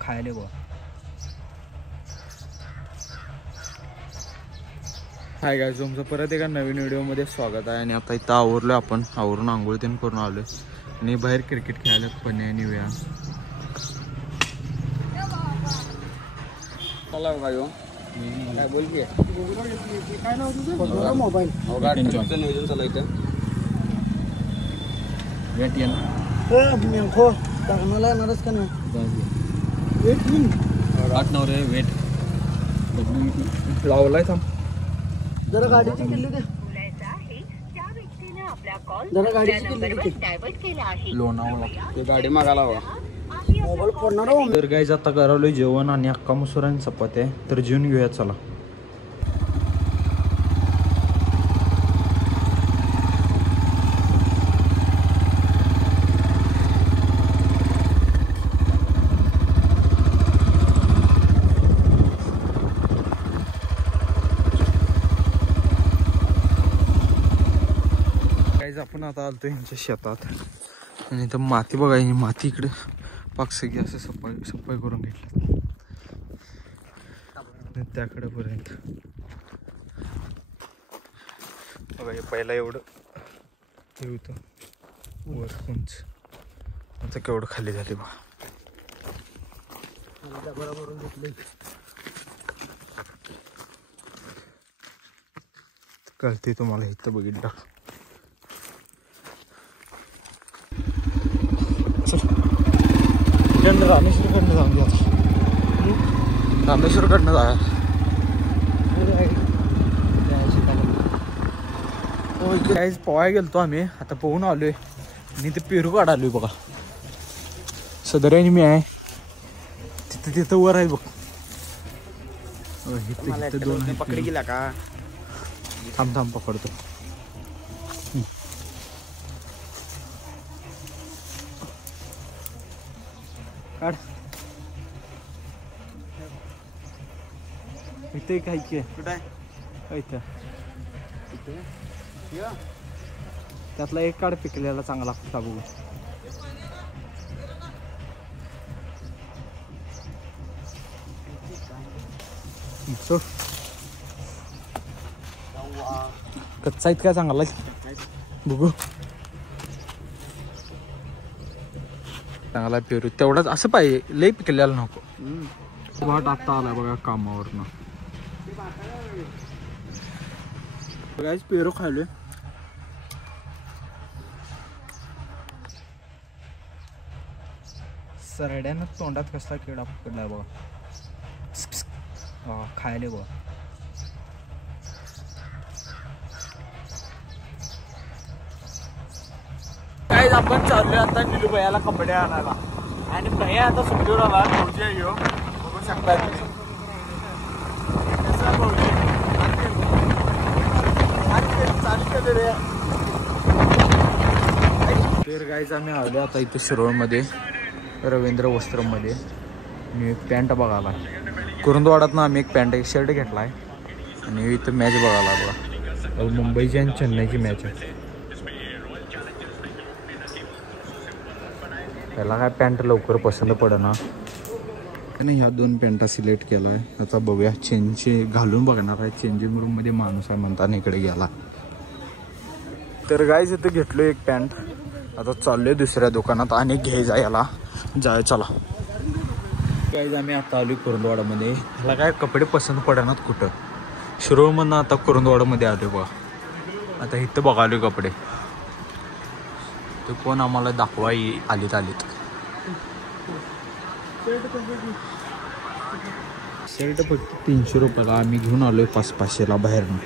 खायला बघ. Hi guys, तुमचं परत एका नवीन व्हिडिओमध्ये स्वागत आहे. आणि आता इथं आवरलो आपण, आवरून आंघोळ तेन करून आलोय आणि बाहेर क्रिकेट खेळायला पण आहे. निव्या चला भाई काय बोल की काय नाव तुझं? मोबाईल नियोजन चला इथं वेट ये ना मेंखो टाकण्याला येणारच का नाही? वेट येईन 8-9 रे. वेट लावलाय थांब जरा गाडीची किल्ली दे. जरा गाडीची किल्ली दे. लोणावळा ते गाडी मागायला हवा. मोबाईल फोडणार हो. तर गाईज आता करावलोय जेवण आणि अक्का मसूर आणि चपाती आहे. तर जेवून घेऊया चला. आपण आता आलतो यांच्या शेतात आणि इथं माती बघा. ही माती इकडे पाक सगळी असं सफाई करून घेतली त्याकडे पर्यंत बघा. हे पहिला एवढं हे होतं वर उंच, आता केवढं खाली झाले बघा. कळते तुम्हाला इथं बघितलं. रामेश्वरकडनं जाऊन द्या. रामेश्वरकडनं जाया काहीच पोहाय गेलतो आम्ही. आता पोहून आलोय आणि ते पेरू काढालोय बघा. सदर्याने मी आहे तिथं वर आहे बघ. दोन पकडी गेला का? थांब पकडतो. काढ इथे काय की कुठं आहे? इथं त्यातला एक काढ पिकलेला चांगला बघू. कच्चा इतका चांगला बघू. चांगला पेरू तेवढाच असं पाहिजे, लई पिकलेला नको. वाट आता आला बघा कामावरनं. बघायच पेरू खायलोय. सरड्यानं तोंडात कसला किडा पकडलाय बघा. खायले बघा. गाईज आपण चाललोय आता निलू भैयाला कपडे आणायला आणि भैया आता सुट्टीवर आला. भाऊजी आहे ह्यो, बघू शकता तुम्ही. कसा भाऊजी तर गाईज आम्ही आलो आता इथं शिरोळमध्ये रवींद्र वस्त्रमध्ये. मी पॅन्ट बघायला कुरुंदवाडातनं आम्ही एक शर्ट घेतला आहे आणि इथं मॅच बघायला बघा. मुंबईची आणि चेन्नईची मॅच आहे. त्याला काय पॅन्ट लवकर पसंत पडेना आणि ह्या 2 पॅन्टा सिलेक्ट केला आहे. आता बघूया चेंजचे घालून बघणार आहे. चेंजिंग रूममध्ये माणूस आहे म्हणताना इकडे गेला. तर गाईज इथं घेतलो एक पॅन्ट. आता चाललोय दुसऱ्या दुकानात आणि घ्यायचा याला जाय. चला गाईज आम्ही आता आलो कुरुंदवाडामध्ये. ह्याला काय कपडे पसंत पडणार कुठं. शिरोळमधनं आता कुरुंदवाडामध्ये आलो बघा. आता इथं बघालो कपडे. ते कोण आम्हाला दाखवा आलीत. शर्ट फक्त 300 रुपयाला आम्ही घेऊन आलोय 500-500ला बाहेरनं.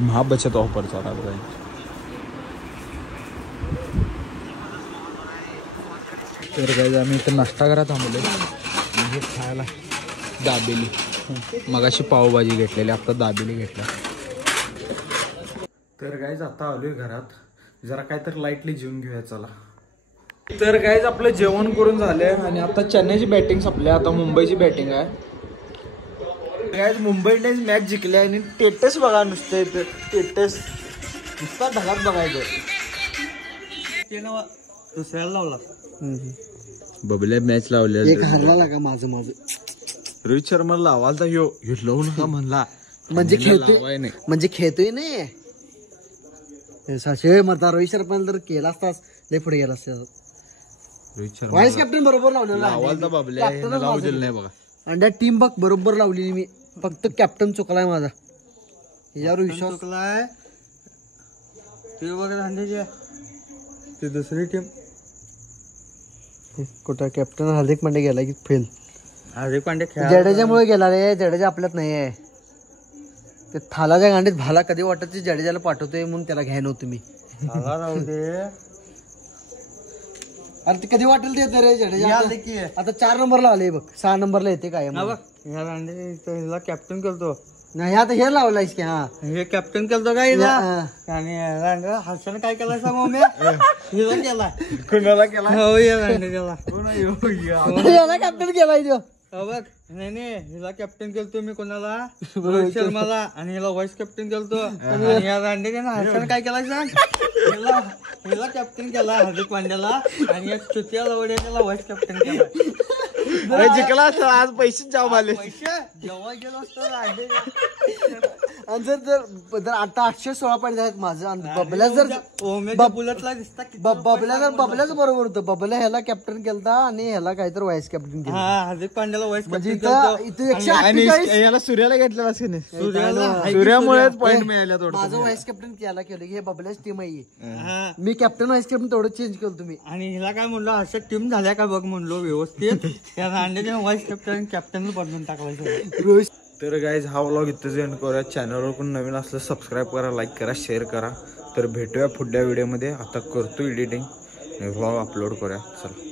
महाबचत ऑफर चालू आहे. तर गाईज आम्ही इथं नाश्ता करा थांबलोय. हे खायला दाबेली. मगाशी पावभाजी घेतलेली, आता दाबेली घेतल्या. तर गाईज आता आलोय घरात. जरा काय तर लाईटली जेवून घेऊया चला. तर गाईज आपलं जेवण करून झालंय आणि आता चेन्नईची बॅटिंग संपली. आता मुंबईची बॅटिंग आहे. गाईज मुंबई इंडियन्स मॅच जिंकली आणि स्टेटस बघा नुसतं इथं. स्टेटस नुसता ढगात बघायचं. ते ना दुसऱ्याला लावला. बबल्या मॅच लावले एक हारला का माझं रोहित शर्मा लावालता ह्यो लावू नका म्हणला म्हणजे लावाय खेळतोय नाही. म्हणजे खेळतोय नाही साशे मता रोहित शर्मा जर केला असतास लय पुढे गेला असता. रोहित शर्मा व्हाईस कॅप्टन बरोबर लावलेला लावालता बबल्या ह्यानं लावू दिलं नाही बघा. अंड्या टीम बघ बरोबर लावलेली मी फक्त कॅप्टन चुकलाय माझा यावर विश्वास चुकलाय. ते वगैरे ते दुसरी टीम कुठं कॅप्टन हार्दिक पांडे गेला की फेल. हार्दिक पांडे जडेजामुळे गेला रे. जडेजा आपल्यात नाहीये. ते थालाच्या गांडीत भाला कधी वाटत ते जडेजाला पाठवतोय म्हणून त्याला घ्याय नव्हतं मी. राहू दे. अरे ते कधी वाटेल ते येते रे जडेजा. आता 4 नंबरला आले बघ. 6 नंबरला येते काय ह्याला कॅप्टन करतो. नाही आता हे लावलायस की. हा हे कॅप्टन करतो काय आणि हर्षण काय केलाय सांग मम्मी. हिला केला कुणाला केला हो केला याला कॅप्टन केलाय तो. बघ नाही हिला कॅप्टन केलतो मी कोणाला रोहित शर्माला आणि हिला व्हाईस कॅप्टन केलतो आणि या रांडेने हर्षण काय केलाय सांग. हिला कॅप्टन केला हार्दिक पांड्याला आणि एक चुतिया लवड्याला व्हाईस कॅप्टन केला. जिंकला आज पैसे जाऊ आले. जेव्हा गेलो असतो आणि जर आता 816 पॉईंट आहेत माझं. आणि बबल्या जर बुलेटला दिसता बबल्याच बरोबर होतं. बबल्या ह्याला कॅप्टन केलता आणि ह्याला काहीतरी व्हाईस कॅप्टन केलं. हार्दिक पांड्याला व्हाईस म्हणजे कॅप्टन इथं 148 याला सूर्याला घेतलेला असेल नाही. सूर्यामुळेच पॉईंट मिळाल्या माझं व्हाईस कॅप्टन केला केलं की हे बबल्याच टीम आहे. मी कॅप्टन व्हाईस कॅप्टन तेवढं चेंज केलं तुम्ही. आणि हिला काय म्हणलो अशा टीम झाल्या का बघ म्हणलो व्यवस्थित. त्या रांडेने व्हाईस कॅप्टन बदलून टाकलाय रोहित. तर गाईज हा व्लॉग इथंच एंड करूया. चॅनलवर कोण नवीन असलं सबस्क्राईब करा, लाईक करा, शेअर करा. तर भेटूया पुढल्या व्हिडिओमध्ये. आता करतो एडिटिंग व्लॉग अपलोड करूया. चला.